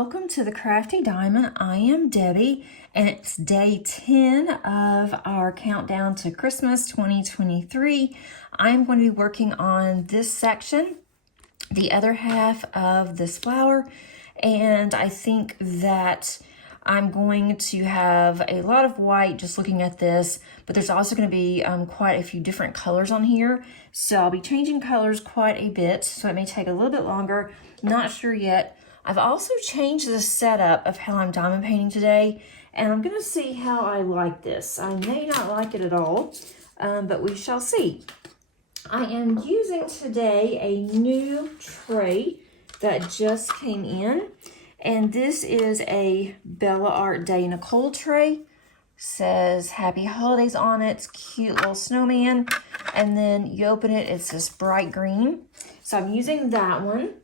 welcome to the Crafty Diamond. I am Debbie, and it's day 10 of our countdown to Christmas 2023. I'm going to be working on this section, the other half of this flower, and I think that I'm going to have a lot of white just looking at this, but there's also going to be quite a few different colors on here. So I'll be changing colors quite a bit, so it may take a little bit longer. Not sure yet. I've also changed the setup of how I'm diamond painting today, and I'm going to see how I like this. I may not like it at all, but we shall see. I am using today a new tray that just came in, and this is a Bella Art Day Nicole tray. Says Happy Holidays on it. It's cute little snowman, and then you open it, it's this bright green. So I'm using that one.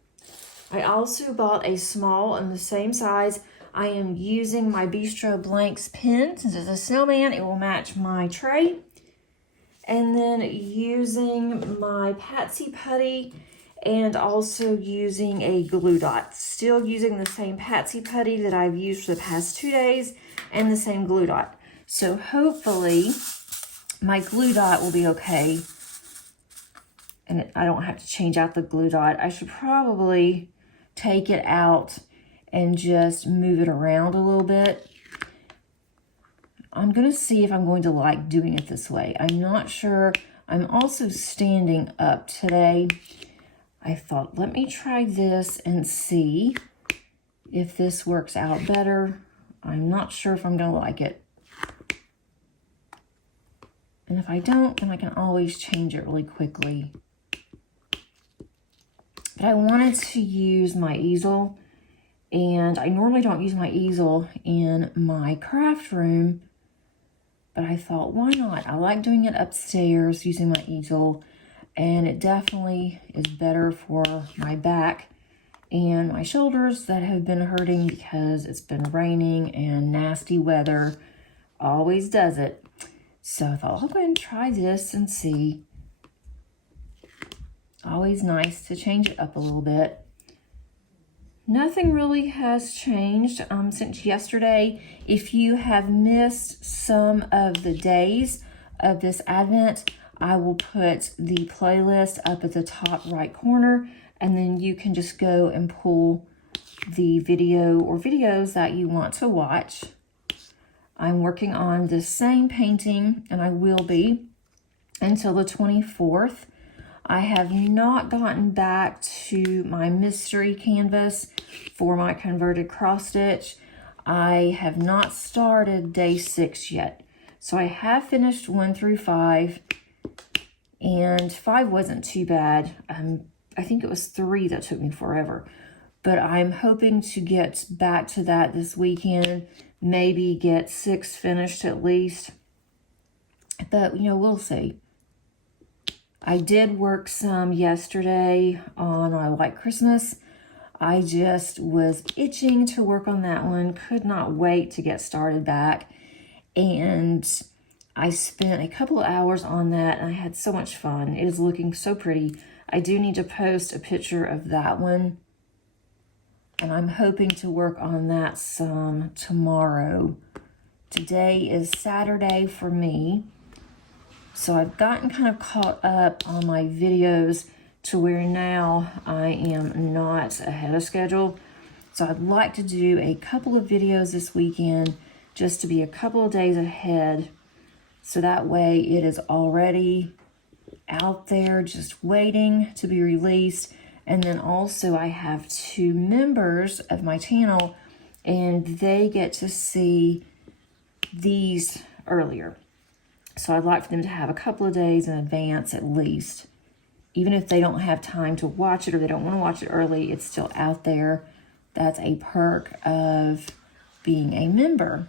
I also bought a small in the same size. I am using my Bistro Blanks pen. Since it's a snowman, it will match my tray. And then using my Patsy Putty and also using a glue dot. Still using the same Patsy Putty that I've used for the past 2 days and the same glue dot. So hopefully my glue dot will be okay. And I don't have to change out the glue dot. I should probably take it out and just move it around a little bit. I'm going to see if I'm going to like doing it this way. I'm not sure. I'm also standing up today. I thought, let me try this and see if this works out better. I'm not sure if I'm going to like it. And if I don't, then I can always change it really quickly. But I wanted to use my easel, and I normally don't use my easel in my craft room, but I thought, why not? I like doing it upstairs using my easel, and it definitely is better for my back and my shoulders that have been hurting because it's been raining and nasty weather always does it. So I thought, I'll go ahead and try this and see. Always nice to change it up a little bit. Nothing really has changed since yesterday. If you have missed some of the days of this Advent, I will put the playlist up at the top right corner, and then you can just go and pull the video or videos that you want to watch. I'm working on the same painting, and I will be until the 24th. I have not gotten back to my mystery canvas for my converted cross stitch. I have not started day 6 yet. So I have finished 1 through 5, and 5 wasn't too bad. I think it was 3 that took me forever. But I'm hoping to get back to that this weekend, maybe get 6 finished at least. But, we'll see. I did work some yesterday on I Like Christmas. I just was itching to work on that one. Could not wait to get started back. And I spent a couple of hours on that, and I had so much fun. It is looking so pretty. I do need to post a picture of that one. And I'm hoping to work on that some tomorrow. Today is Saturday for me. So I've gotten kind of caught up on my videos to where now I am not ahead of schedule. So I'd like to do a couple of videos this weekend just to be a couple of days ahead. So that way it is already out there just waiting to be released. And then also I have 2 members of my channel, and they get to see these earlier. So I'd like for them to have a couple of days in advance at least. Even if they don't have time to watch it or they don't want to watch it early, it's still out there. That's a perk of being a member.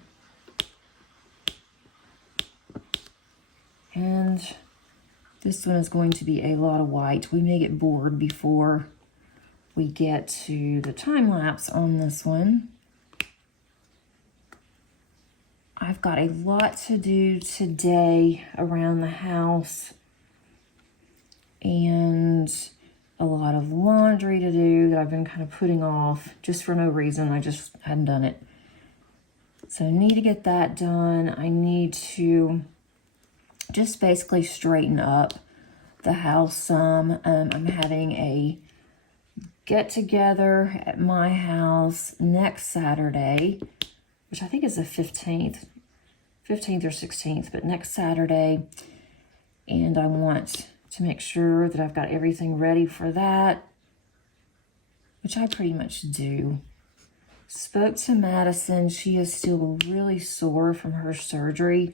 And this one is going to be a lot of white. We may get bored before we get to the time lapse on this one. I've got a lot to do today around the house and a lot of laundry to do that I've been kind of putting off just for no reason. I just hadn't done it. So I need to get that done. I need to just basically straighten up the house some. I'm having a get-together at my house next Saturday, which I think is the 15th or 16th, but next Saturday. And I want to make sure that I've got everything ready for that, which I pretty much do. Spoke to Madison. She is still really sore from her surgery,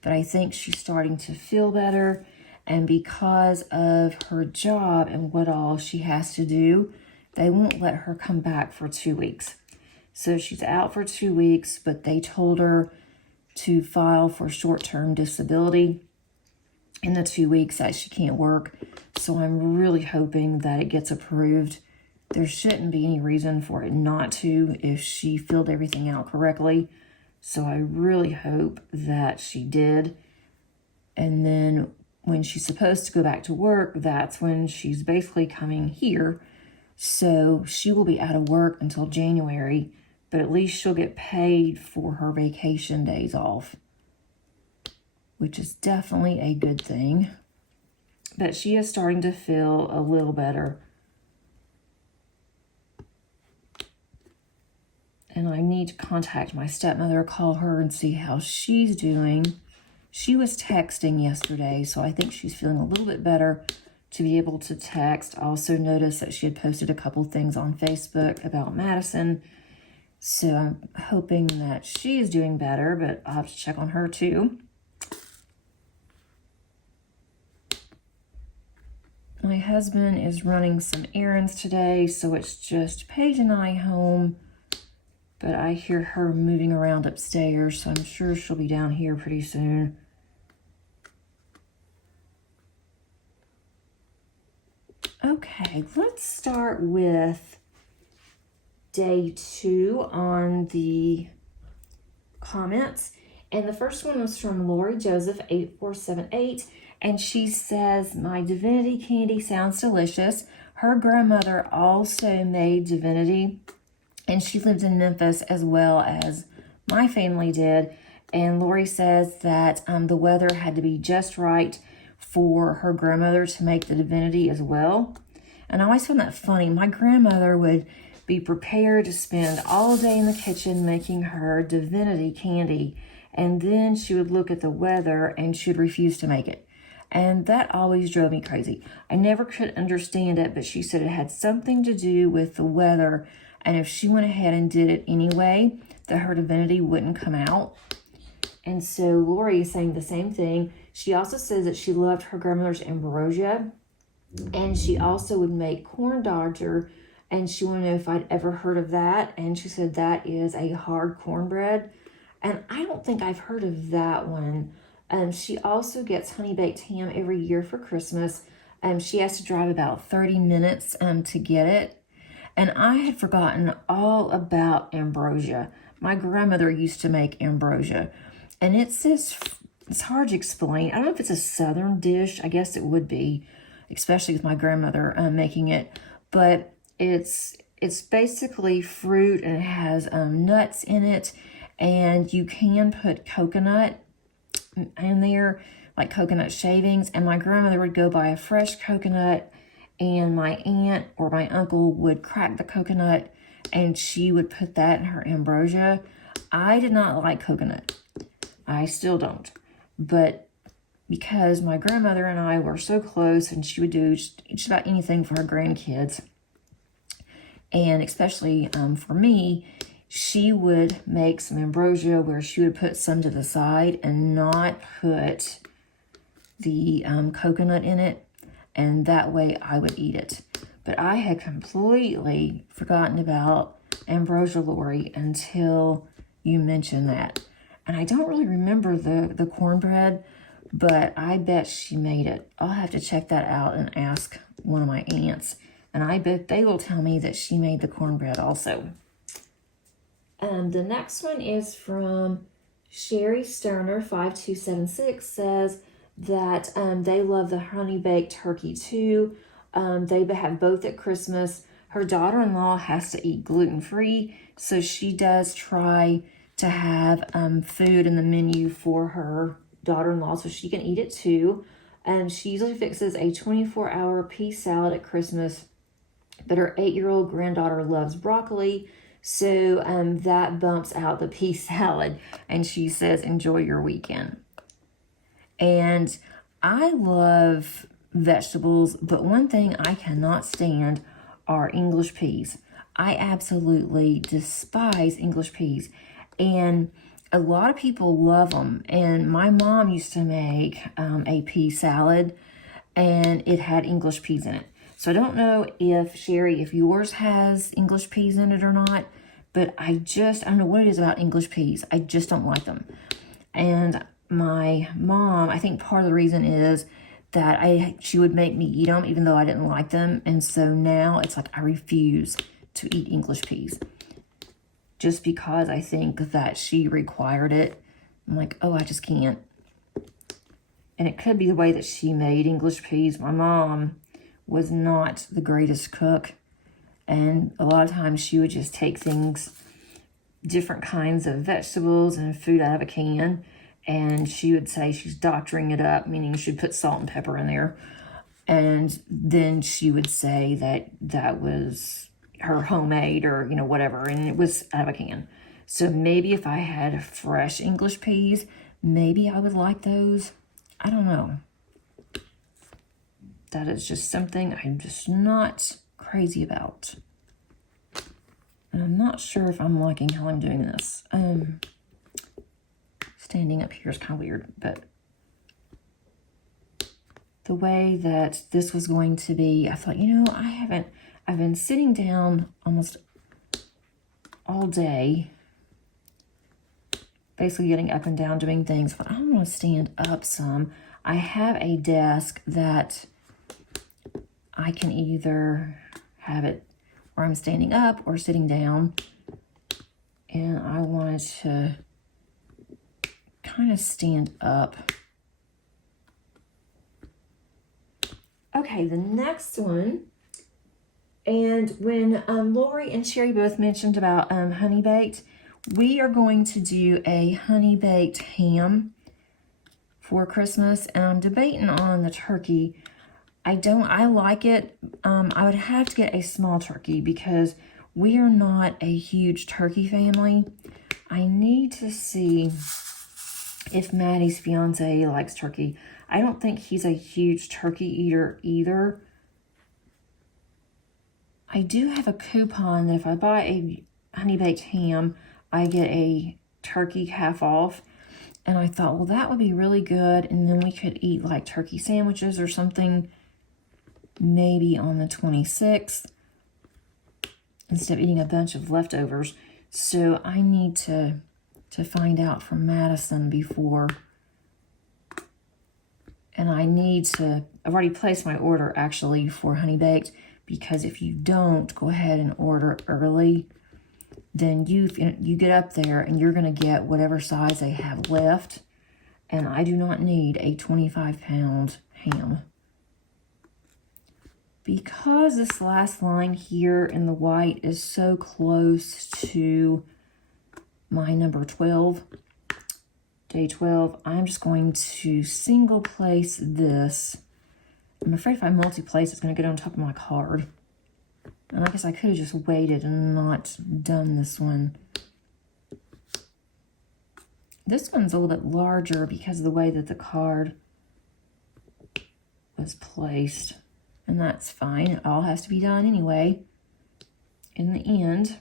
but I think she's starting to feel better. And because of her job and what all she has to do, they won't let her come back for 2 weeks. So she's out for 2 weeks, but they told her to file for short-term disability in the 2 weeks that she can't work. So I'm really hoping that it gets approved. There shouldn't be any reason for it not to if she filled everything out correctly. So I really hope that she did. And then when she's supposed to go back to work, that's when she's basically coming here. So she will be out of work until January, but at least she'll get paid for her vacation days off, which is definitely a good thing. But she is starting to feel a little better. And I need to contact my stepmother, call her and see how she's doing. She was texting yesterday, so I think she's feeling a little bit better to be able to text. I also noticed that she had posted a couple things on Facebook about Madison. So I'm hoping that she's doing better, but I'll have to check on her too. My husband is running some errands today, so it's just Paige and I home. But I hear her moving around upstairs, so I'm sure she'll be down here pretty soon. Okay, let's start with day 2 on the comments. And the first one was from Lori Joseph 8478. And she says, my divinity candy sounds delicious. Her grandmother also made divinity, and she lived in Memphis as well as my family did. And Lori says that the weather had to be just right for her grandmother to make the divinity as well. And I always found that funny. My grandmother would be prepared to spend all day in the kitchen making her divinity candy. And then she would look at the weather and she would refuse to make it. And that always drove me crazy. I never could understand it, but she said it had something to do with the weather. And if she went ahead and did it anyway, that her divinity wouldn't come out. And so Lori is saying the same thing. She also says that she loved her grandmother's ambrosia. And she also would make corn dodger. And she wanted to know if I'd ever heard of that. And she said that is a hard cornbread. And I don't think I've heard of that one. She also gets honey baked ham every year for Christmas. She has to drive about 30 minutes to get it. And I had forgotten all about ambrosia. My grandmother used to make ambrosia. And it's hard to explain. I don't know if it's a southern dish. I guess it would be, especially with my grandmother making it. But it's basically fruit, and it has nuts in it. And you can put coconut in there, like coconut shavings. And my grandmother would go buy a fresh coconut, and my aunt or my uncle would crack the coconut, and she would put that in her ambrosia. I did not like coconut. I still don't. But because my grandmother and I were so close, and she would do just about anything for her grandkids, and especially for me, she would make some ambrosia where she would put some to the side and not put the coconut in it. And that way I would eat it. But I had completely forgotten about ambrosia, Lori, until you mentioned that. And I don't really remember the cornbread, but I bet she made it. I'll have to check that out and ask one of my aunts. And I bet they will tell me that she made the cornbread also. The next one is from Sherry Sterner 5276, says that they love the honey baked turkey too. They have both at Christmas. Her daughter-in-law has to eat gluten-free, so she does try to have food in the menu for her daughter-in-law so she can eat it too. She usually fixes a 24-hour pea salad at Christmas, but her 8-year-old granddaughter loves broccoli, so that bumps out the pea salad, and she says, enjoy your weekend. And I love vegetables, but one thing I cannot stand are English peas. I absolutely despise English peas, and a lot of people love them. And my mom used to make a pea salad, and it had English peas in it. So I don't know if, Sherry, if yours has English peas in it or not, but I don't know what it is about English peas. I just don't like them. And my mom, I think part of the reason is that she would make me eat them even though I didn't like them. And so now it's like I refuse to eat English peas just because I think that she required it. I'm like, oh, I just can't. And it could be the way that she made English peas. My mom was not the greatest cook, and a lot of times she would just take things, different kinds of vegetables and food out of a can, and she would say she's doctoring it up, meaning she'd put salt and pepper in there, and then she would say that that was her homemade or whatever, and it was out of a can. So maybe if I had fresh English peas, maybe I would like those. I don't know. That is just something I'm just not crazy about. And I'm not sure if I'm liking how I'm doing this. Standing up here is kind of weird, but the way that this was going to be, I thought, I've been sitting down almost all day, basically getting up and down doing things, but I'm going to stand up some. I have a desk that I can either have it where I'm standing up or sitting down, and I wanted to kind of stand up. Okay, the next one, and when Lori and Sherry both mentioned about honey baked, we are going to do a honey baked ham for Christmas, and I'm debating on the turkey. I like it. I would have to get a small turkey because we are not a huge turkey family. I need to see if Maddie's fiance likes turkey. I don't think he's a huge turkey eater either. I do have a coupon that if I buy a honey baked ham, I get a turkey half off. And I thought, well, that would be really good. And then we could eat like turkey sandwiches or something maybe on the 26th instead of eating a bunch of leftovers. So I need to find out from Madison before. And I've already placed my order actually for honey baked, because if you don't go ahead and order early, then you get up there and you're going to get whatever size they have left. And I do not need a 25-pound ham. Because this last line here in the white is so close to my number 12, day 12, I'm just going to single place this. I'm afraid if I multi-place, it's going to get on top of my card. And I guess I could have just waited and not done this one. This one's a little bit larger because of the way that the card was placed. And that's fine. It all has to be done anyway in the end.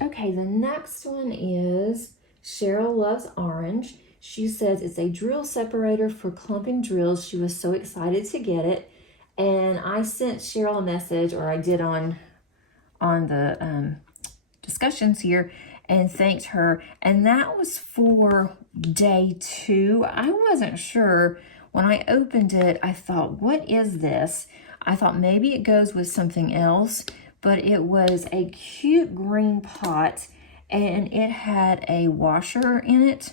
Okay, the next one is Cheryl Loves Orange. She says it's a drill separator for clumping drills. She was so excited to get it. And I sent Cheryl a message, or I did on the discussions here, and thanked her. And that was for day 2. I wasn't sure. When I opened it, I thought, what is this? I thought maybe it goes with something else, but it was a cute green pot, and it had a washer in it.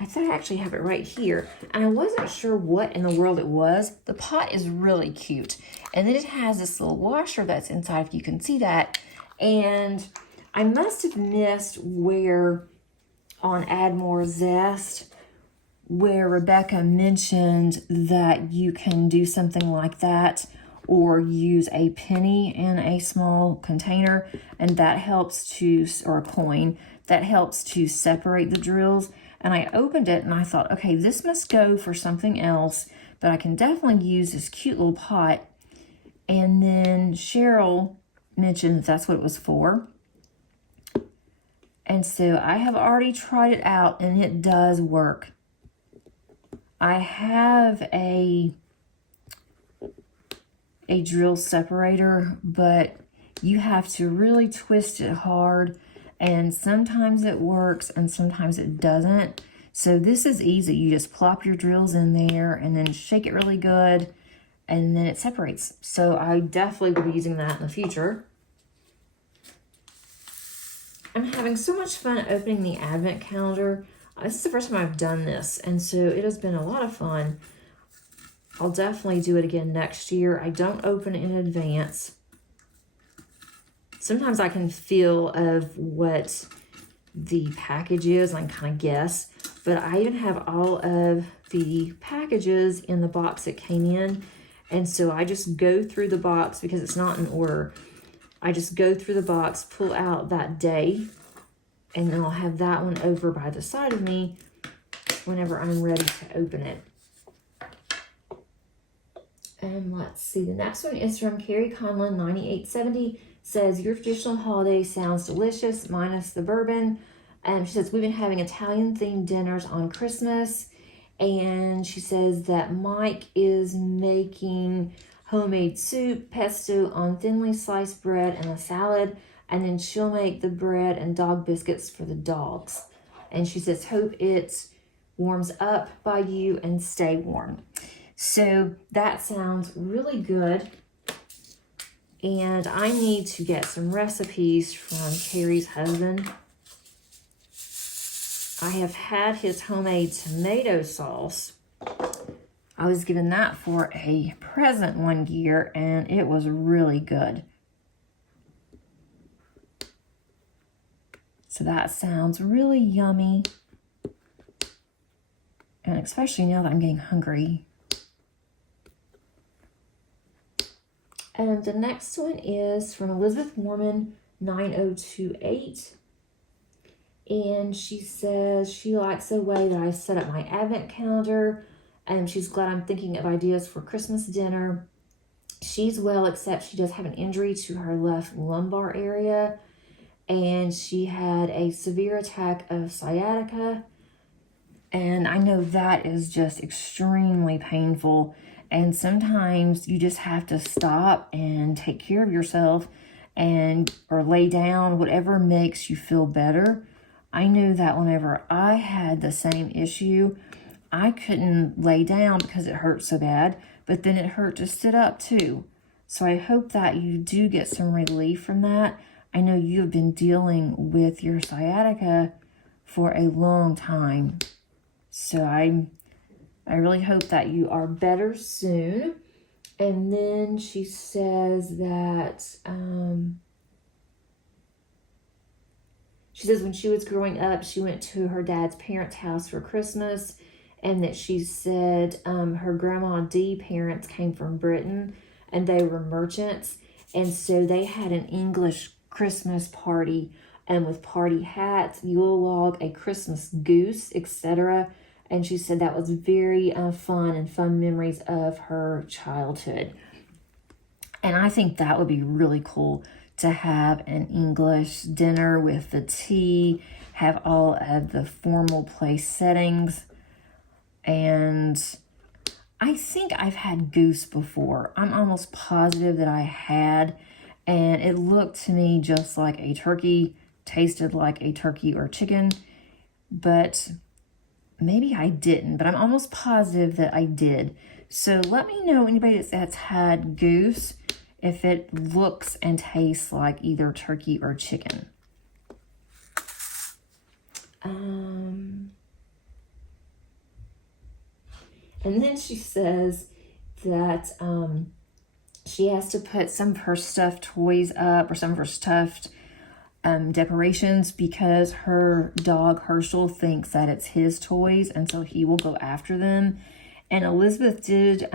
I thought I actually have it right here, and I wasn't sure what in the world it was. The pot is really cute, and then it has this little washer that's inside, if you can see that, and I must have missed where on Add More Zest, where Rebecca mentioned that you can do something like that or use a penny in a small container, and that helps to, or a coin, that helps to separate the drills. And I opened it and I thought, okay, this must go for something else, but I can definitely use this cute little pot. And then Cheryl mentioned that that's what it was for. And so I have already tried it out and it does work. I have a drill separator, but you have to really twist it hard, and sometimes it works and sometimes it doesn't. So this is easy. You just plop your drills in there and then shake it really good, and then it separates. So I definitely will be using that in the future. I'm having so much fun opening the advent calendar. This is the first time I've done this, and so it has been a lot of fun. I'll definitely do it again next year. I don't open in advance. Sometimes I can feel of what the package is, and I can kind of guess, but I even have all of the packages in the box that came in, and so I just go through the box because it's not in order. I just go through the box, pull out that day, and then I'll have that one over by the side of me whenever I'm ready to open it. And let's see, the next one is from Carrie Conlon 9870. Says, your traditional holiday sounds delicious, minus the bourbon. She says, we've been having Italian-themed dinners on Christmas. And she says that Mike is making homemade soup, pesto on thinly sliced bread, and a salad. And then she'll make the bread and dog biscuits for the dogs. And she says, hope it warms up by you and stay warm. So that sounds really good. And I need to get some recipes from Carrie's husband. I have had his homemade tomato sauce. I was given that for a present one year, and it was really good. So that sounds really yummy. And especially now that I'm getting hungry. And the next one is from Elizabeth Mormon 9028. And she says she likes the way that I set up my advent calendar. And she's glad I'm thinking of ideas for Christmas dinner. She's well, except she does have an injury to her left lumbar area. And she had a severe attack of sciatica. And I know that is just extremely painful. And sometimes you just have to stop and take care of yourself or lay down, whatever makes you feel better. I know that whenever I had the same issue, I couldn't lay down because it hurt so bad, but then it hurt to sit up too. So I hope that you do get some relief from that. I know you have been dealing with your sciatica for a long time. So I really hope that you are better soon. And then she says that, she says when she was growing up, she went to her dad's parents' house for Christmas, and that she said her grandma Dee parents came from Britain, and they were merchants, and so they had an English Christmas party, and with party hats, Yule log, a Christmas goose, etc. And she said that was very fun memories of her childhood. And I think that would be really cool to have an English dinner with the tea, have all of the formal place settings. And I think I've had goose before. I'm almost positive that I had. And it looked to me just like a turkey, tasted like a turkey or chicken. But maybe I didn't, but I'm almost positive that I did. So let me know, anybody that's had goose, if it looks and tastes like either turkey or chicken. And then she says that she has to put some of her stuffed toys up, or some of her stuffed decorations, because her dog Herschel thinks that it's his toys, and so he will go after them. And Elizabeth did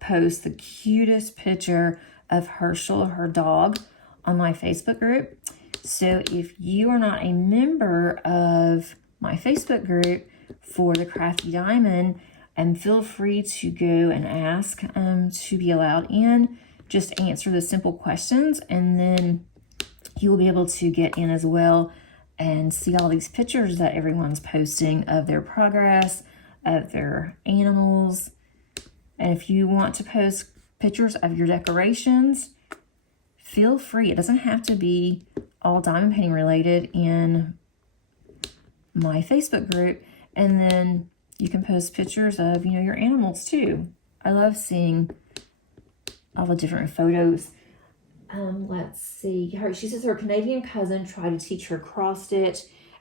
post the cutest picture of Herschel, her dog, on my Facebook group. So if you are not a member of my Facebook group for the Crafty Diamond, feel free to go and ask to be allowed in. Just answer the simple questions, and then you will be able to get in as well and see all these pictures that everyone's posting of their progress, of their animals. And if you want to post pictures of your decorations, feel free. It doesn't have to be all diamond painting related in my Facebook group. And then you can post pictures of, your animals too. I love seeing all the different photos. Let's see. She says her Canadian cousin tried to teach her cross stitch,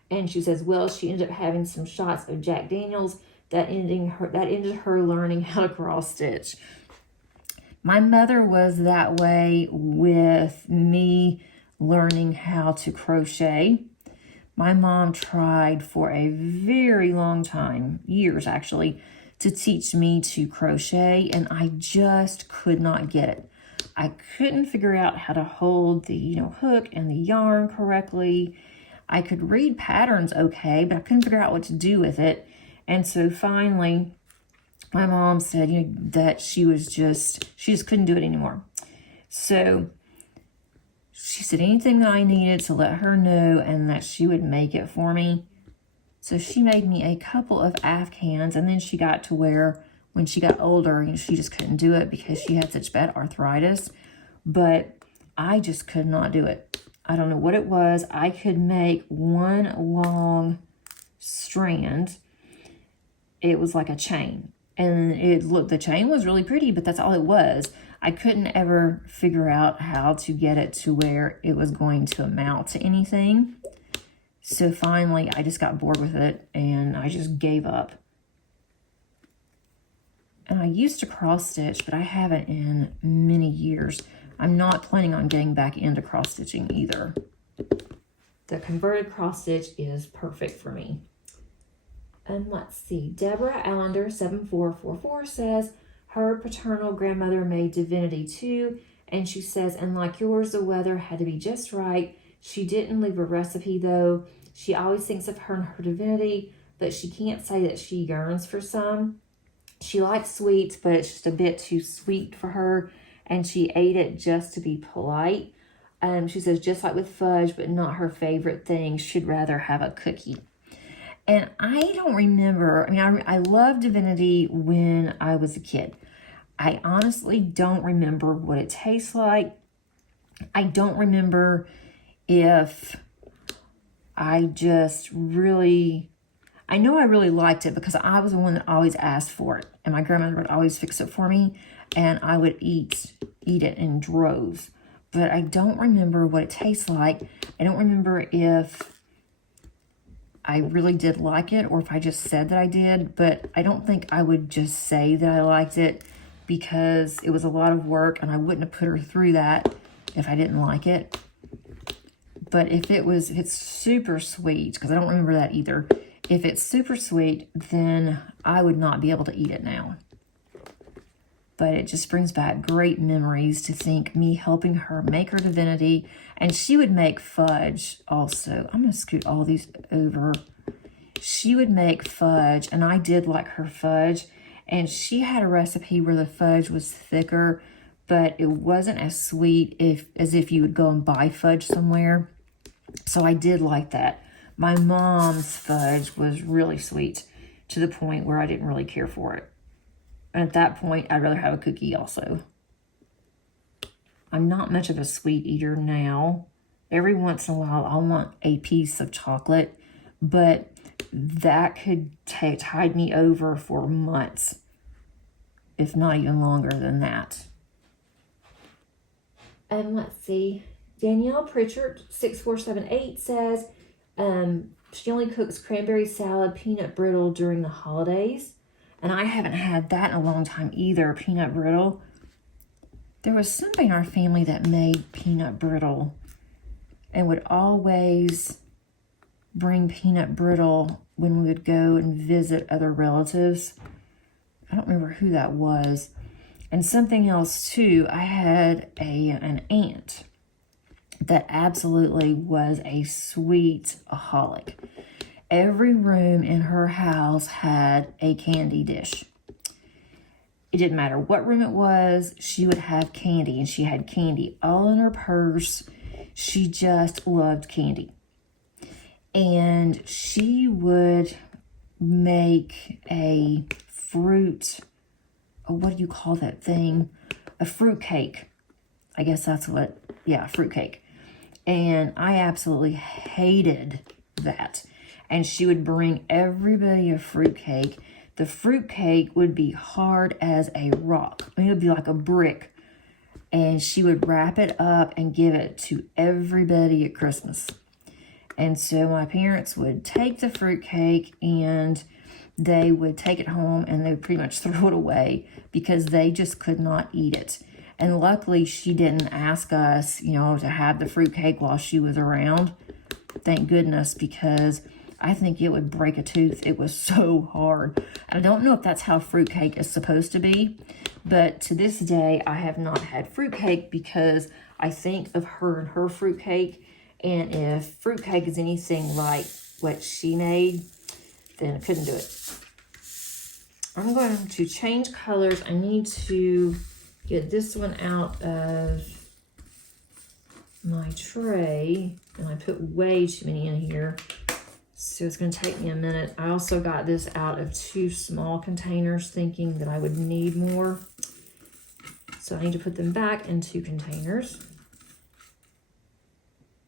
and she says, well, she ended up having some shots of Jack Daniels that ended her learning how to cross stitch. My mother was that way with me learning how to crochet. My mom tried for a very long time, years actually, to teach me to crochet, and I just could not get it. I couldn't figure out how to hold the hook and the yarn correctly. I could read patterns okay, but I couldn't figure out what to do with it. And so finally, my mom said that she just couldn't do it anymore. So she said anything that I needed to let her know, and that she would make it for me. So she made me a couple of Afghans, and then she got to where, when she got older, she just couldn't do it because she had such bad arthritis. But I just could not do it. I don't know what it was. I could make one long strand. It was like a chain. And the chain was really pretty, but that's all it was. I couldn't ever figure out how to get it to where it was going to amount to anything. So finally, I just got bored with it, and I just gave up. And I used to cross stitch, but I haven't in many years. I'm not planning on getting back into cross stitching either. The converted cross stitch is perfect for me. And let's see, Deborah Allender 7444 says her paternal grandmother made divinity too, and she says, and like yours, the weather had to be just right. She didn't leave a recipe though. She always thinks of her and her divinity, but she can't say that she yearns for some. She likes sweets, but it's just a bit too sweet for her, and she ate it just to be polite. She says, just like with fudge, but not her favorite thing. She'd rather have a cookie. And I don't remember, I loved divinity when I was a kid. I honestly don't remember what it tastes like. I don't remember if I know I really liked it because I was the one that always asked for it. And my grandmother would always fix it for me, and I would eat it in droves. But I don't remember what it tastes like. I don't remember if I really did like it or if I just said that I did. But I don't think I would just say that I liked it, because it was a lot of work, and I wouldn't have put her through that if I didn't like it. But if it's super sweet, because I don't remember that either. If it's super sweet, then I would not be able to eat it now. But it just brings back great memories to think me helping her make her divinity. And she would make fudge also. I'm going to scoot all these over. She would make fudge, and I did like her fudge. And she had a recipe where the fudge was thicker, but it wasn't as sweet as if you would go and buy fudge somewhere. So I did like that. My mom's fudge was really sweet to the point where I didn't really care for it. And at that point, I'd rather have a cookie also. I'm not much of a sweet eater now. Every once in a while, I'll want a piece of chocolate, but that could tide me over for months, if not even longer than that. And let's see. Danielle Pritchard 6478 says she only cooks cranberry salad, peanut brittle during the holidays. And I haven't had that in a long time either, peanut brittle. There was somebody in our family that made peanut brittle and would always bring peanut brittle when we would go and visit other relatives. I don't remember who that was. And something else too, I had an aunt that absolutely was a sweet-aholic. Every room in her house had a candy dish. It didn't matter what room it was, she would have candy, and she had candy all in her purse. She just loved candy. And she would make a fruit, what do you call that thing? A fruit cake. I guess that's what, yeah, fruit cake. And I absolutely hated that. And she would bring everybody a fruit cake. The fruit cake would be hard as a rock. I mean, it would be like a brick. And she would wrap it up and give it to everybody at Christmas. And so my parents would take the fruit cake and they would take it home and they would pretty much throw it away because they just could not eat it. And luckily she didn't ask us, you know, to have the fruit cake while she was around. Thank goodness, because I think it would break a tooth. It was so hard. I don't know if that's how fruitcake is supposed to be, but to this day, I have not had fruitcake because I think of her and her fruitcake, and if fruitcake is anything like what she made, then I couldn't do it. I'm going to change colors. I need to get this one out of my tray, and I put way too many in here. So it's going to take me a minute. I also got this out of 2 small containers thinking that I would need more. So I need to put them back in 2 containers.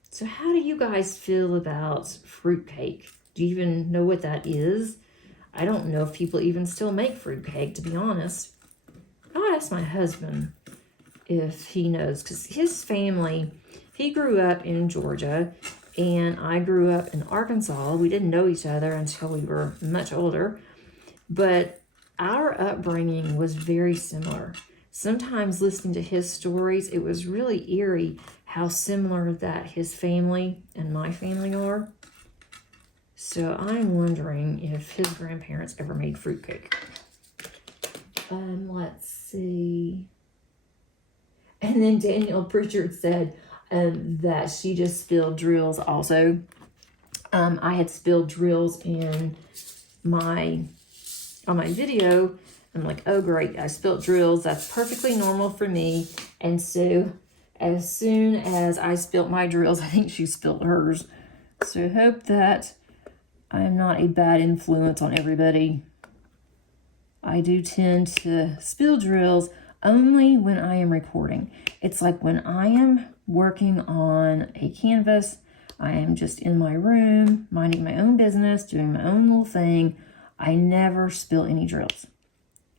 So how do you guys feel about fruitcake? Do you even know what that is? I don't know if people even still make fruitcake, to be honest. I'll ask my husband if he knows, because his family, he grew up in Georgia, and I grew up in Arkansas. We didn't know each other until we were much older, but our upbringing was very similar. Sometimes listening to his stories, it was really eerie how similar that his family and my family are. So I'm wondering if his grandparents ever made fruitcake. Let's see. And then Danielle Pritchard said, that she just spilled drills also. I had spilled drills on my video. I'm like, oh great, I spilled drills. That's perfectly normal for me. And so as soon as I spilled my drills, I think she spilled hers. So I hope that I am not a bad influence on everybody. I do tend to spill drills only when I am recording. It's like when I am working on a canvas, I am just in my room, minding my own business, doing my own little thing. I never spill any drills.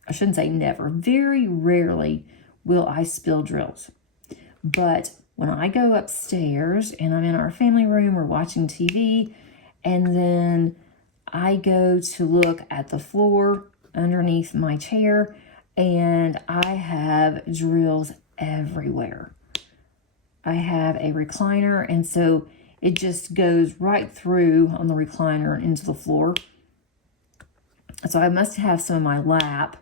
I shouldn't say never. Very rarely will I spill drills. But when I go upstairs and I'm in our family room, we're watching TV, and then I go to look at the floor underneath my chair, and I have drills everywhere. I have a recliner, and so it just goes right through on the recliner and into the floor. So I must have some in my lap,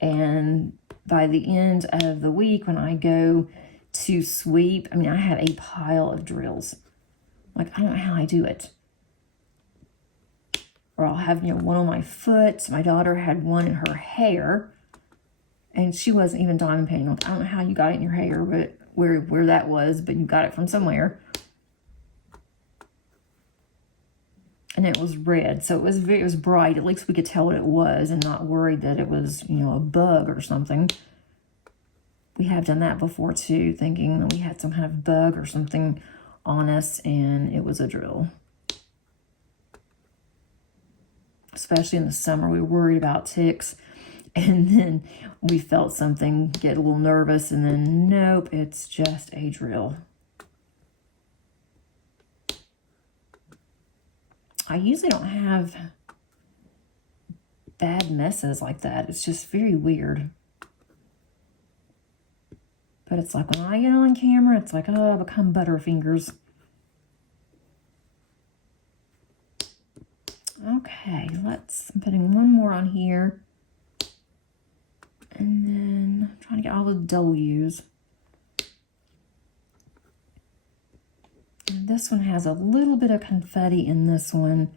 and by the end of the week when I go to sweep, I mean, I have a pile of drills. Like, I don't know how I do it. Or I'll have, one on my foot. My daughter had one in her hair, and she wasn't even diamond painting. I don't know how you got it in your hair, but where that was, but you got it from somewhere. And it was red, so it was bright. At least we could tell what it was and not worried that it was, a bug or something. We have done that before too, thinking that we had some kind of bug or something on us, and it was a drill. Especially in the summer, we were worried about ticks, and then we felt something, get a little nervous, and then nope, it's just a drill. I usually don't have bad messes like that. It's just very weird. But it's like when I get on camera, it's like, oh, I become Butterfingers. Okay, I'm putting one more on here. And then I'm trying to get all the W's. And this one has a little bit of confetti in this one,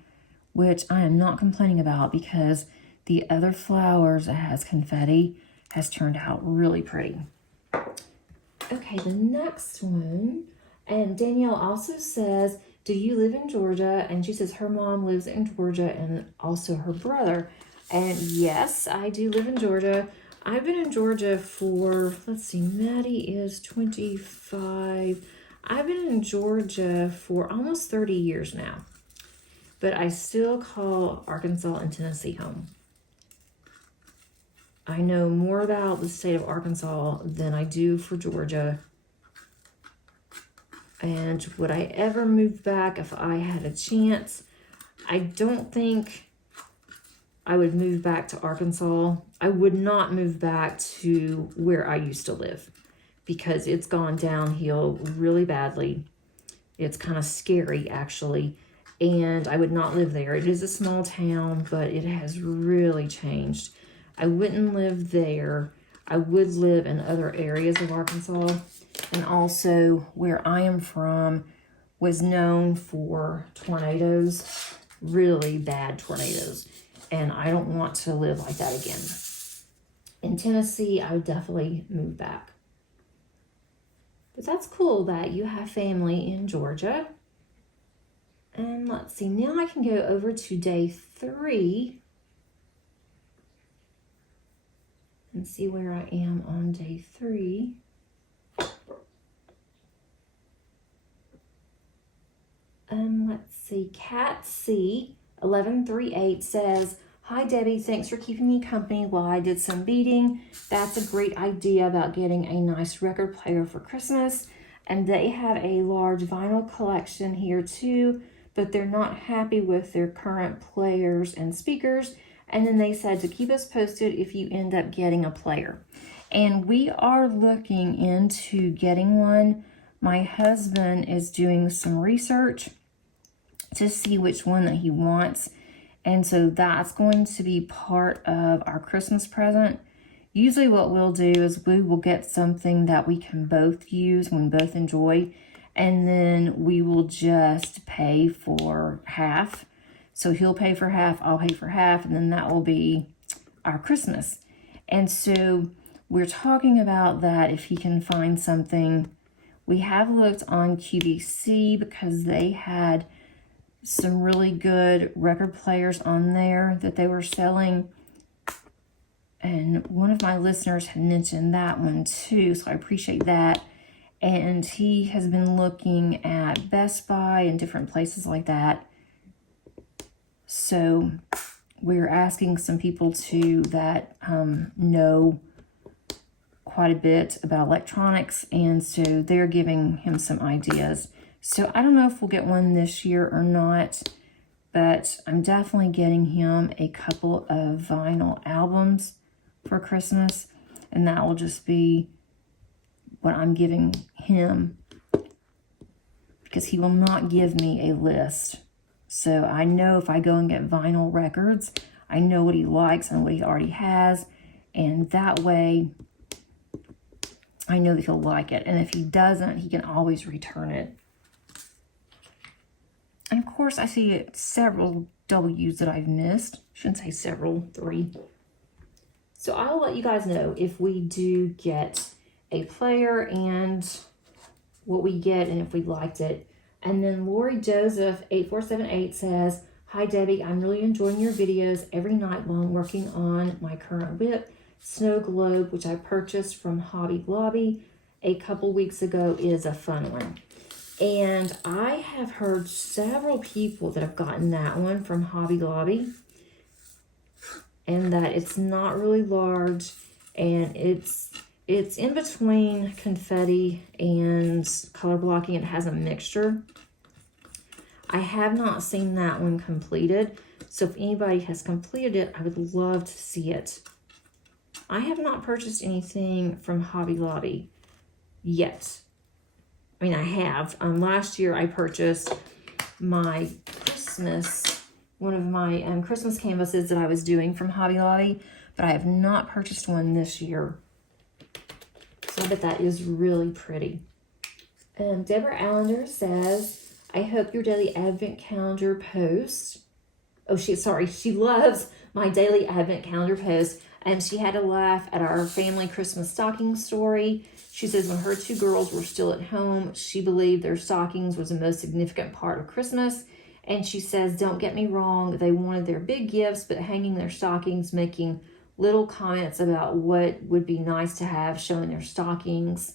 which I am not complaining about because the other flowers that has confetti has turned out really pretty. Okay, the next one, and Danielle also says, do you live in Georgia? And she says her mom lives in Georgia and also her brother. And yes, I do live in Georgia. I've been in Georgia for, let's see, Maddie is 25. I've been in Georgia for almost 30 years now. But I still call Arkansas and Tennessee home. I know more about the state of Arkansas than I do for Georgia. And would I ever move back if I had a chance? I don't think I would move back to Arkansas. I would not move back to where I used to live because it's gone downhill really badly. It's kind of scary, actually. And I would not live there. It is a small town, but it has really changed. I wouldn't live there. I would live in other areas of Arkansas. And also where I am from was known for tornadoes, really bad tornadoes. And I don't want to live like that again. In Tennessee, I would definitely move back. But that's cool that you have family in Georgia. And let's see, now I can go over to day 3. And see where I am on day 3. Let's see, Cat C 1138 says, hi Debbie, thanks for keeping me company while I did some beading. That's a great idea about getting a nice record player for Christmas. And they have a large vinyl collection here too, but they're not happy with their current players and speakers. And then they said to keep us posted if you end up getting a player. And we are looking into getting one. My husband is doing some research to see which one that he wants. And so that's going to be part of our Christmas present. Usually what we'll do is we will get something that we can both use, we both enjoy, and then we will just pay for half. So he'll pay for half, I'll pay for half, and then that will be our Christmas. And so we're talking about that if he can find something. We have looked on QVC because they had some really good record players on there that they were selling. And one of my listeners had mentioned that one too, so I appreciate that. And he has been looking at Best Buy and different places like that. So we're asking some people too that know quite a bit about electronics, and so they're giving him some ideas. So I don't know if we'll get one this year or not, but I'm definitely getting him a couple of vinyl albums for Christmas, and that will just be what I'm giving him because he will not give me a list. So I know if I go and get vinyl records, I know what he likes and what he already has, and that way I know that he'll like it. And if he doesn't, he can always return it. And of course, I see several W's that I've missed. Shouldn't say several, 3. So I'll let you guys know if we do get a player and what we get and if we liked it. And then Lori Joseph 8478 says, hi Debbie, I'm really enjoying your videos every night while I'm working on my current WIP Snow Globe, which I purchased from Hobby Lobby a couple weeks ago. It is a fun one. And I have heard several people that have gotten that one from Hobby Lobby, and that it's not really large, and it's in between confetti and color blocking. It has a mixture. I have not seen that one completed, So if anybody has completed it, I would love to see it. I have not purchased anything from Hobby Lobby yet. I mean, I have. Last year I purchased my one of my Christmas canvases that I was doing from Hobby Lobby, but I have not purchased one this year. So I bet that is really pretty. Deborah Allender says, I hope your daily advent calendar post. Oh, she loves my daily advent calendar post. And she had a laugh at our family Christmas stocking story. She says when her two girls were still at home, she believed their stockings was the most significant part of Christmas. And she says, don't get me wrong, they wanted their big gifts, but hanging their stockings, making little comments about what would be nice to have showing their stockings.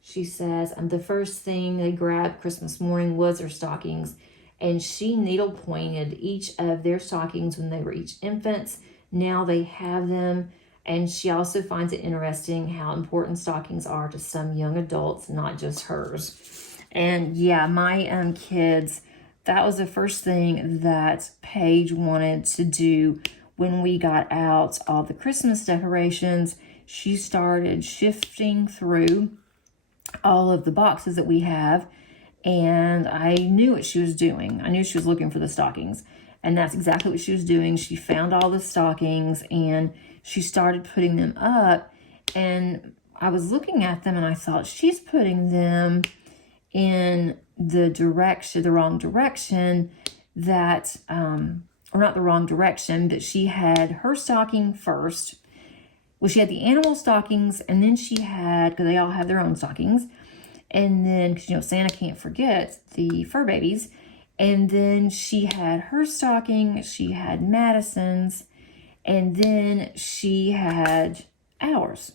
She says, the first thing they grabbed Christmas morning was their stockings. And she needle pointed each of their stockings when they were each infants. Now they have them. And she also finds it interesting how important stockings are to some young adults, not just hers. And yeah, my kids, that was the first thing that Paige wanted to do when we got out all the Christmas decorations. She started shifting through all of the boxes that we have, and I knew what she was doing. I knew she was looking for the stockings, and that's exactly what she was doing. She found all the stockings, and she started putting them up, and I was looking at them, and I thought, she's putting them in the wrong direction that, or not the wrong direction, but she had her stocking first. Well, she had the animal stockings, and then she had, because they all have their own stockings, and then, because, Santa can't forget the fur babies, and then she had her stocking, she had Madison's, and then she had ours.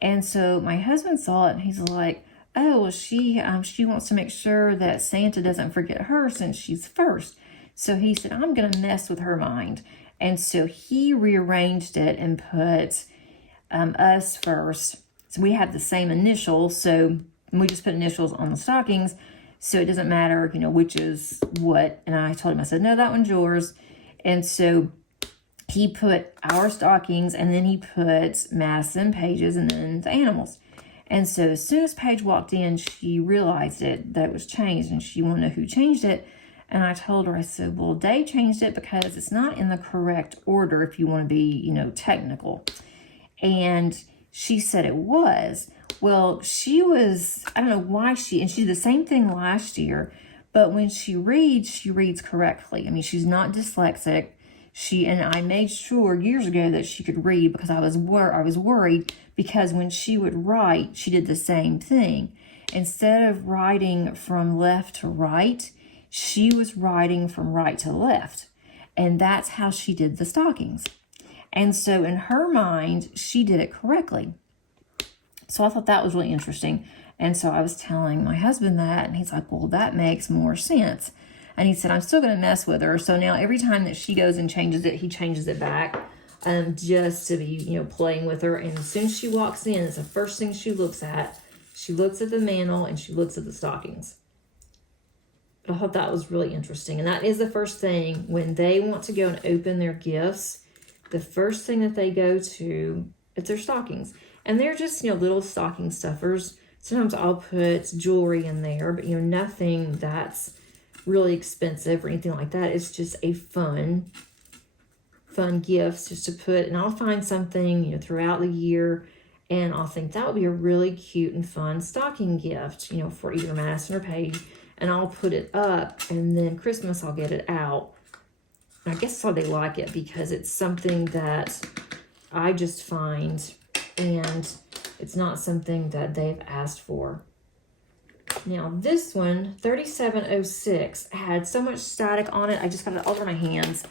And so my husband saw it, and he's like, oh, well, she wants to make sure that Santa doesn't forget her since she's first. So he said, I'm going to mess with her mind. And so he rearranged it and put us first. So we have the same initials, so we just put initials on the stockings, so it doesn't matter, which is what. And I told him, I said, no, that one's yours. And so he put our stockings, and then he put Madison, Paige's, and then the animals. And so as soon as Paige walked in, she realized that it was changed, and she wanted to know who changed it. And I told her, I said, well, they changed it because it's not in the correct order if you want to be, technical. And she said it was. Well, she was, I don't know why and she did the same thing last year, but when she reads correctly. I mean, she's not dyslexic. And I made sure years ago that she could read, because I was worried, because when she would write, she did the same thing. Instead of writing from left to right, she was writing from right to left. And that's how she did the stockings. And so in her mind, she did it correctly. So I thought that was really interesting. And so I was telling my husband that, and he's like, well, that makes more sense. And he said, I'm still going to mess with her. So now every time that she goes and changes it, he changes it back, just to be, playing with her. And as soon as she walks in, it's the first thing she looks at. She looks at the mantle, and she looks at the stockings. But I thought that was really interesting. And that is the first thing when they want to go and open their gifts. The first thing that they go to, it's their stockings. And they're just, little stocking stuffers. Sometimes I'll put jewelry in there, but, nothing that's really expensive or anything like that. It's just a fun gifts just to put. And I'll find something, throughout the year, and I'll think that would be a really cute and fun stocking gift, for either Madison or Paige. And I'll put it up, and then Christmas I'll get it out. I guess that's why they like it, because it's something that I just find, and it's not something that they've asked for. Now this one, 3706, had so much static on it, I just got it all over my hands,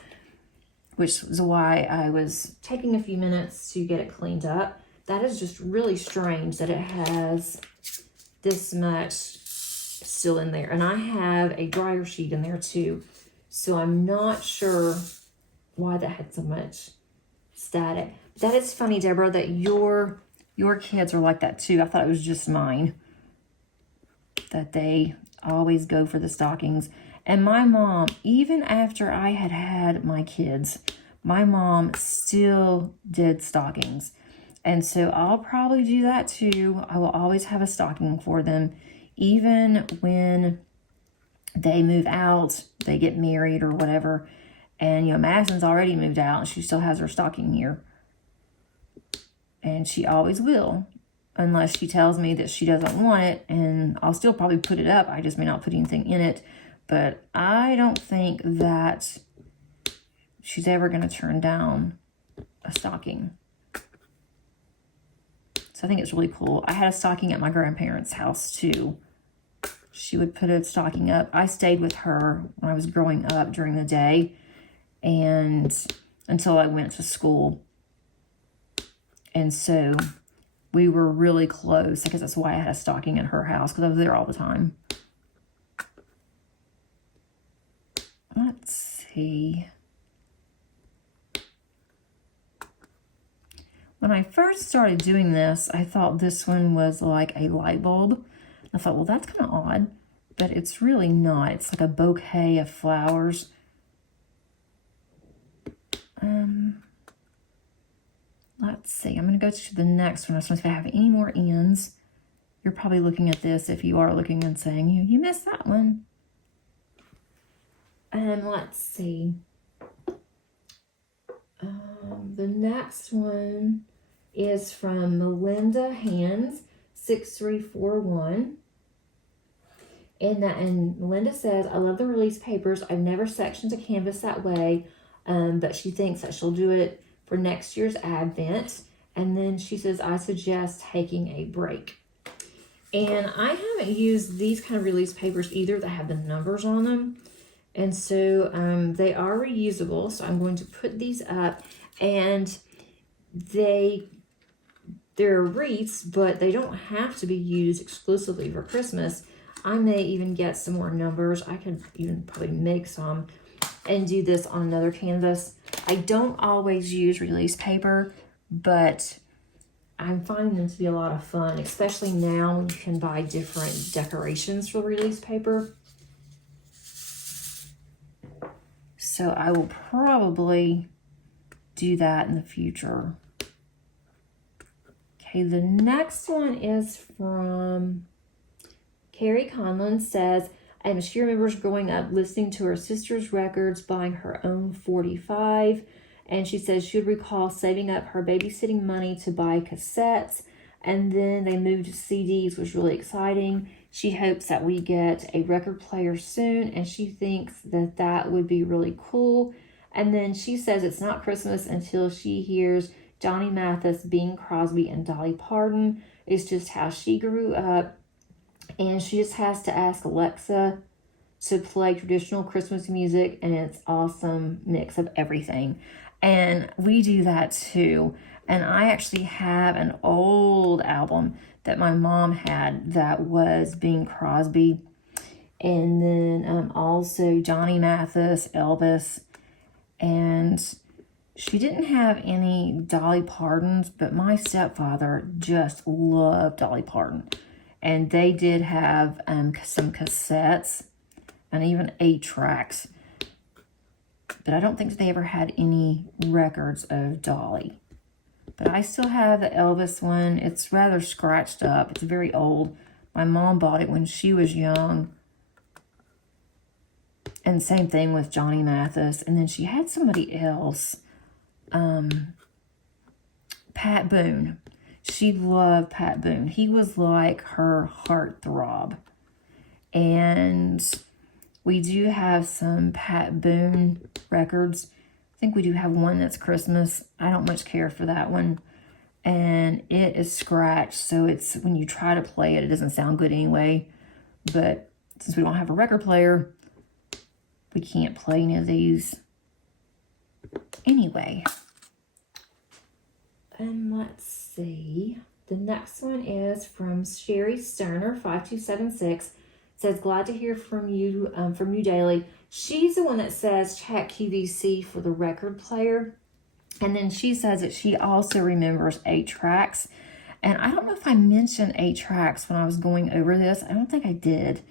which is why I was taking a few minutes to get it cleaned up. That is just really strange that it has this much still in there. And I have a dryer sheet in there too. So I'm not sure why that had so much static. That is funny, Deborah, that your kids are like that too. I thought it was just mine, that they always go for the stockings. And my mom, even after I had had my kids, my mom still did stockings. And so I'll probably do that too. I will always have a stocking for them, even when they move out, they get married or whatever. And, Madison's already moved out and she still has her stocking here. And she always will, unless she tells me that she doesn't want it, and I'll still probably put it up. I just may not put anything in it. But I don't think that she's ever going to turn down a stocking. So I think it's really cool. I had a stocking at my grandparents' house too. She would put a stocking up. I stayed with her when I was growing up during the day and until I went to school. And so we were really close because that's why I had a stocking at her house, because I was there all the time. Let's see. When I first started doing this, I thought this one was like a light bulb. I thought, well, that's kind of odd, but it's really not. It's like a bouquet of flowers. Let's see. I'm going to go to the next one. I just want to see if I have any more ends. You're probably looking at this if you are looking and saying, you missed that one. Let's see. The next one is from Melinda Hands 6341. And Melinda says, I love the release papers. I've never sectioned a canvas that way, but she thinks that she'll do it for next year's Advent. And then she says, I suggest taking a break. And I haven't used these kind of release papers either that have the numbers on them. And so they are reusable. So I'm going to put these up, and they're wreaths, but they don't have to be used exclusively for Christmas. I may even get some more numbers. I can even probably make some and do this on another canvas. I don't always use release paper, but I'm finding them to be a lot of fun, especially now when you can buy different decorations for release paper. So I will probably do that in the future. Okay, the next one is from Carrie Conlon. Says, she remembers growing up listening to her sister's records, buying her own 45. And she says she would recall saving up her babysitting money to buy cassettes. And then they moved to CDs, which was really exciting. She hopes that we get a record player soon, and she thinks that that would be really cool. And then she says it's not Christmas until she hears Johnny Mathis, Bing Crosby, and Dolly Parton. It's just how she grew up. And she just has to ask Alexa to play traditional Christmas music, and it's awesome mix of everything. And we do that too. And I actually have an old album that my mom had that was Bing Crosby. And then also Johnny Mathis, Elvis. And she didn't have any Dolly Partons, but my stepfather just loved Dolly Parton. And they did have some cassettes and even 8-tracks. But I don't think they ever had any records of Dolly. But I still have the Elvis one. It's rather scratched up. It's very old. My mom bought it when she was young. And same thing with Johnny Mathis. And then she had somebody else. Pat Boone. She loved Pat Boone. He was like her heartthrob. And we do have some Pat Boone records. I think we do have one that's Christmas. I don't much care for that one. And it is scratched, so it's when you try to play it, it doesn't sound good anyway. But since we don't have a record player, we can't play any of these anyway. And let's see. The next one is from Sherry Sterner, 5276. It says, glad to hear from you daily. She's the one that says check QVC for the record player. And then she says that she also remembers 8-tracks. And I don't know if I mentioned 8-tracks when I was going over this. I don't think I did.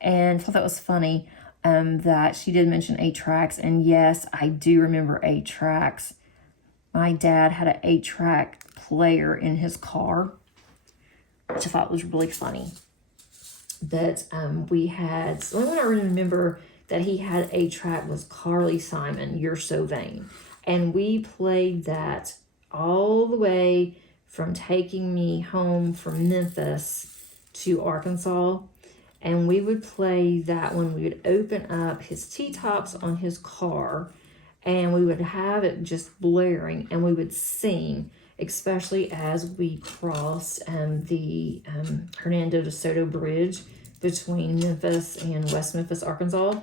And I thought that was funny. that she did mention 8-tracks. And yes, I do remember 8-tracks. My dad had an 8-track player in his car, which I thought was really funny. But we had, the only one I remember that he had 8-track was Carly Simon, You're So Vain. And we played that all the way from taking me home from Memphis to Arkansas. And we would play that one. We would open up his T-tops on his car, and we would have it just blaring, and we would sing, especially as we crossed the Hernando de Soto Bridge between Memphis and West Memphis, Arkansas.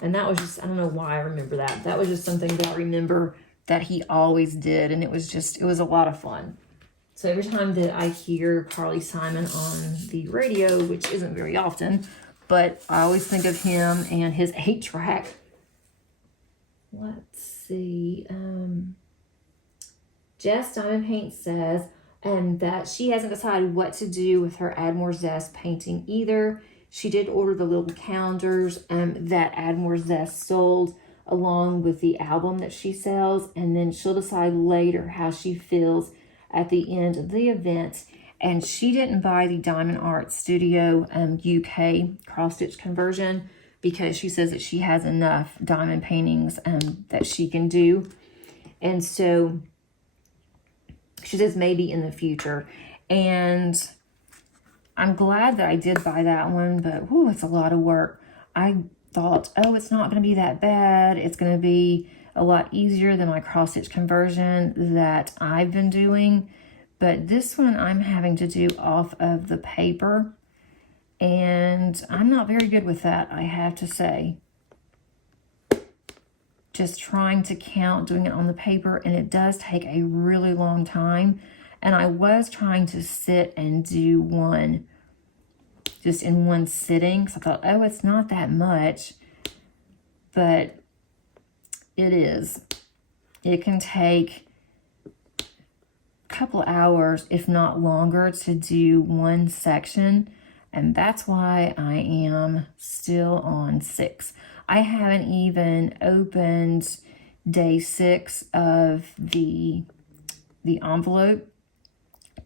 And that was just, I don't know why I remember that. That was just something that I remember that he always did, and it was a lot of fun. So every time that I hear Carly Simon on the radio, which isn't very often, but I always think of him and his 8-track. Let's see. Jess Diamond Paint says that she hasn't decided what to do with her Add More Zest painting either. She did order the little calendars that Add More Zest sold along with the album that she sells, and then she'll decide later how she feels at the end of the event. And she didn't buy the Diamond Art Studio UK cross-stitch conversion because she says that she has enough diamond paintings that she can do. And so she says maybe in the future. And I'm glad that I did buy that one, but whew, it's a lot of work. I thought, oh, it's not going to be that bad. It's going to be a lot easier than my cross-stitch conversion that I've been doing. But this one I'm having to do off of the paper, and I'm not very good with that, I have to say. Just trying to count, doing it on the paper, and it does take a really long time. And I was trying to sit and do one just in one sitting, so I thought, oh, it's not that much, but it is. It can take a couple hours, if not longer, to do one section, and that's why I am still on 6. I haven't even opened day 6 of the envelope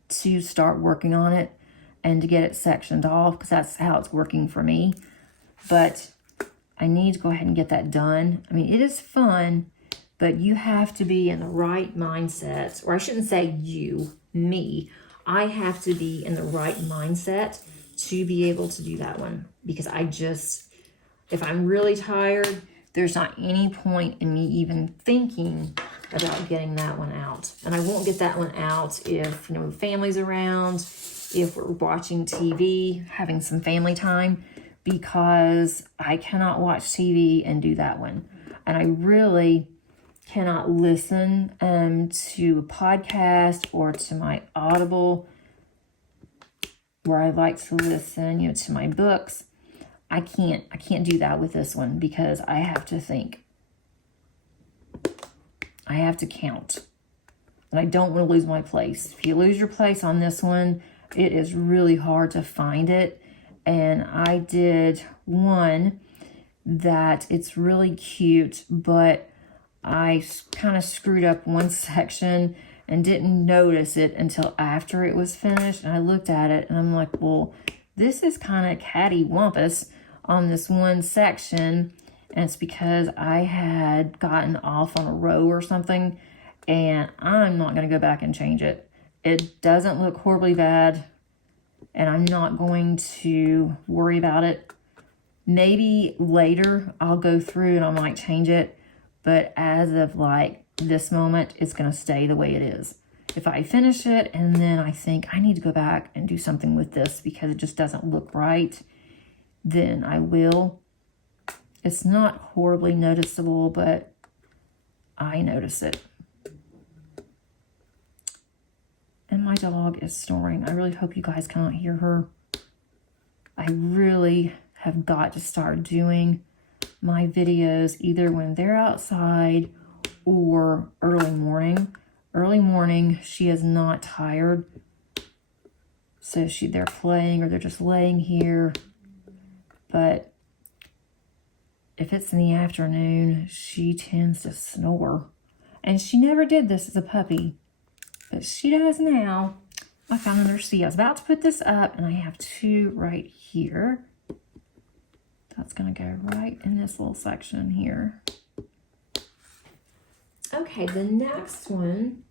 to start working on it and to get it sectioned off, because that's how it's working for me. But I need to go ahead and get that done. I mean, it is fun, but you have to be in the right mindset, or I shouldn't say you, me. I have to be in the right mindset to be able to do that one, because if I'm really tired, there's not any point in me even thinking about getting that one out. And I won't get that one out if, family's around, if we're watching TV, having some family time, because I cannot watch TV and do that one. And I really cannot listen to a podcast or to my Audible, where I like to listen, to my books. I can't do that with this one, because I have to think. I have to count. And I don't want to lose my place. If you lose your place on this one, it is really hard to find it. And I did one that it's really cute, but I kind of screwed up one section and didn't notice it until after it was finished. And I looked at it and I'm like, well, this is kind of cattywampus on this one section. And it's because I had gotten off on a row or something, and I'm not going to go back and change it. It doesn't look horribly bad, and I'm not going to worry about it. Maybe later I'll go through and I might change it, but as of this moment, it's going to stay the way it is. If I finish it and then I think I need to go back and do something with this because it just doesn't look right, then I will. It's not horribly noticeable, but I notice it. And my dog is snoring. I really hope you guys cannot hear her. I really have got to start doing my videos either when they're outside or early morning. Early morning, she is not tired. So they're playing or they're just laying here. But if it's in the afternoon, she tends to snore. And she never did this as a puppy, but she does now. I found another C. I was about to put this up, and I have two right here. That's going to go right in this little section here. Okay, the next one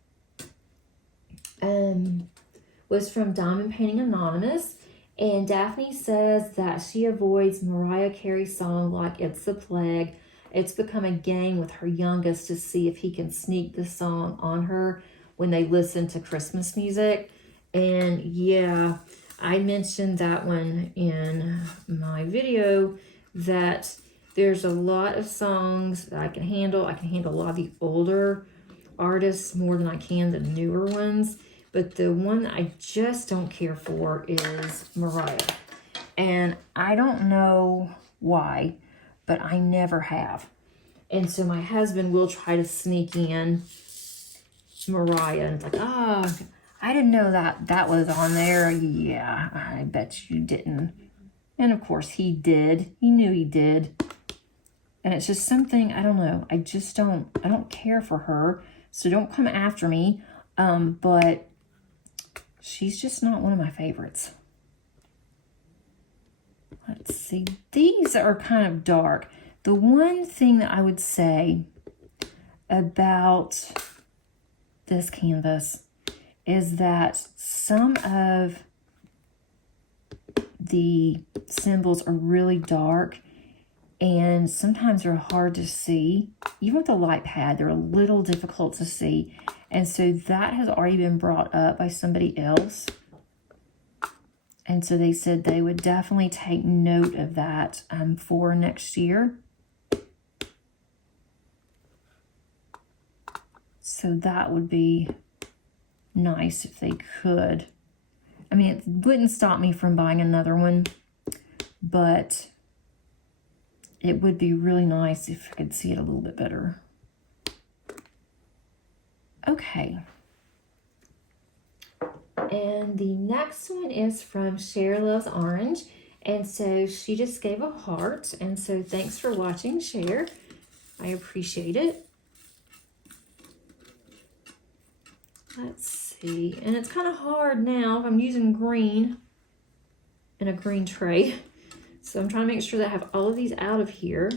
was from Diamond Painting Anonymous. And Daphne says that she avoids Mariah Carey's song like it's the plague. It's become a game with her youngest to see if he can sneak the song on her when they listen to Christmas music. And yeah, I mentioned that one in my video, that there's a lot of songs that I can handle. I can handle a lot of the older artists more than I can the newer ones. But the one that I just don't care for is Mariah. And I don't know why, but I never have. And so my husband will try to sneak in Mariah. And it's like, oh, I didn't know that was on there. Yeah, I bet you didn't. And of course he did. He knew he did. And it's just something, I don't know. I don't care for her. So don't come after me. But she's just not one of my favorites. Let's see. These are kind of dark. The one thing that I would say about this canvas is that some of the symbols are really dark, and sometimes they're hard to see. Even with the light pad, they're a little difficult to see. And so that has already been brought up by somebody else. And so they said they would definitely take note of that for next year. So that would be nice if they could. I mean, it wouldn't stop me from buying another one, but it would be really nice if I could see it a little bit better. Okay. And the next one is from Cher Loves Orange. And so she just gave a heart. And so thanks for watching, Cher. I appreciate it. Let's see. And it's kind of hard now if I'm using green in a green tray. So I'm trying to make sure that I have all of these out of here.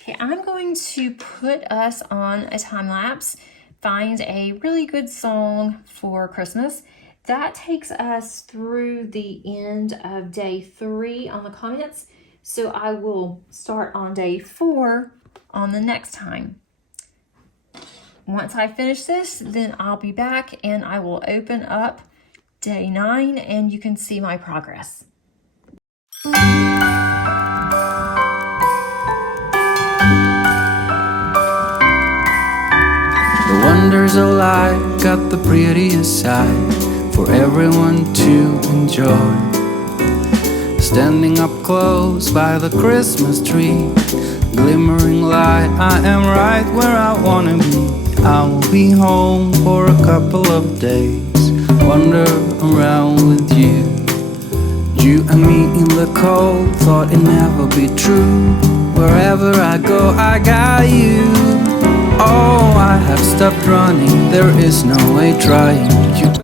Okay, I'm going to put us on a time lapse. Find a really good song for Christmas. That takes us through the end of day 3 on the comments. So I will start on day 4 on the next time. Once I finish this, then I'll be back and I will open up day 9 and you can see my progress. The wonders of life got the prettiest side for everyone to enjoy. Standing up close by the Christmas tree, glimmering light, I am right where I wanna be. I will be home for a couple of days, wander around with you. You and me in the cold, thought it'd never be true. Wherever I go, I got you. Oh, I have stopped running, there is no way trying.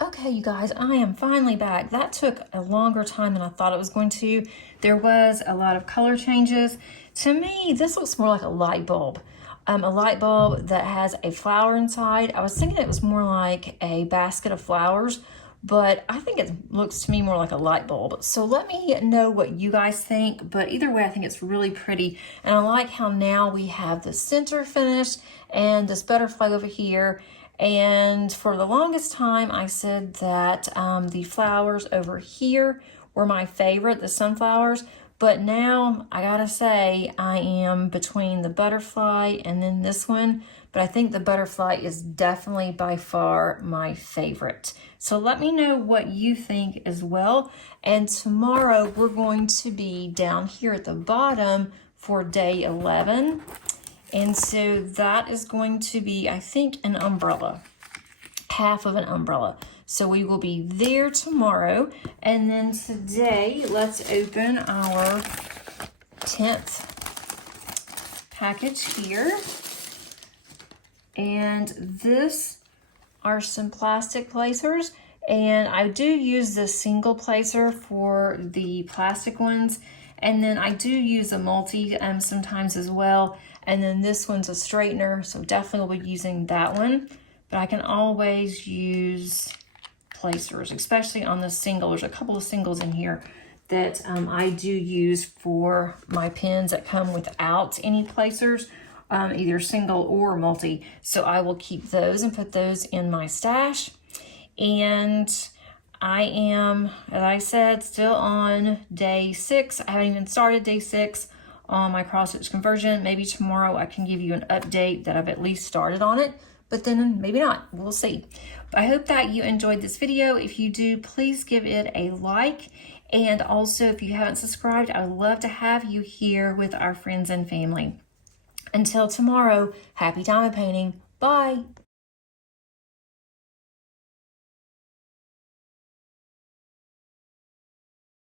Okay, you guys, I am finally back. That took a longer time than I thought it was going to. There was a lot of color changes. To me, this looks more like a light bulb. A light bulb that has a flower inside. I was thinking it was more like a basket of flowers, but I think it looks to me more like a light bulb. So let me know what you guys think, but either way, I think it's really pretty. And I like how now we have the center finished and this butterfly over here. And for the longest time, I said that the flowers over here were my favorite, the sunflowers. But now, I gotta say, I am between the butterfly and then this one. But I think the butterfly is definitely by far my favorite. So let me know what you think as well. And tomorrow, we're going to be down here at the bottom for day 11. And so that is going to be, I think, an umbrella. Half of an umbrella. So we will be there tomorrow. And then today, let's open our 10th package here. And this are some plastic placers. And I do use the single placer for the plastic ones. And then I do use a multi sometimes as well. And then this one's a straightener, so definitely will be using that one. But I can always use placers, especially on the single. There's a couple of singles in here that I do use for my pens that come without any placers, either single or multi. So I will keep those and put those in my stash. And I am, as I said, still on day 6. I haven't even started day 6 on my cross stitch conversion. Maybe tomorrow I can give you an update that I've at least started on it, but then maybe not. We'll see. But I hope that you enjoyed this video. If you do, please give it a like. And also, if you haven't subscribed, I would love to have you here with our friends and family. Until tomorrow, happy diamond painting. Bye.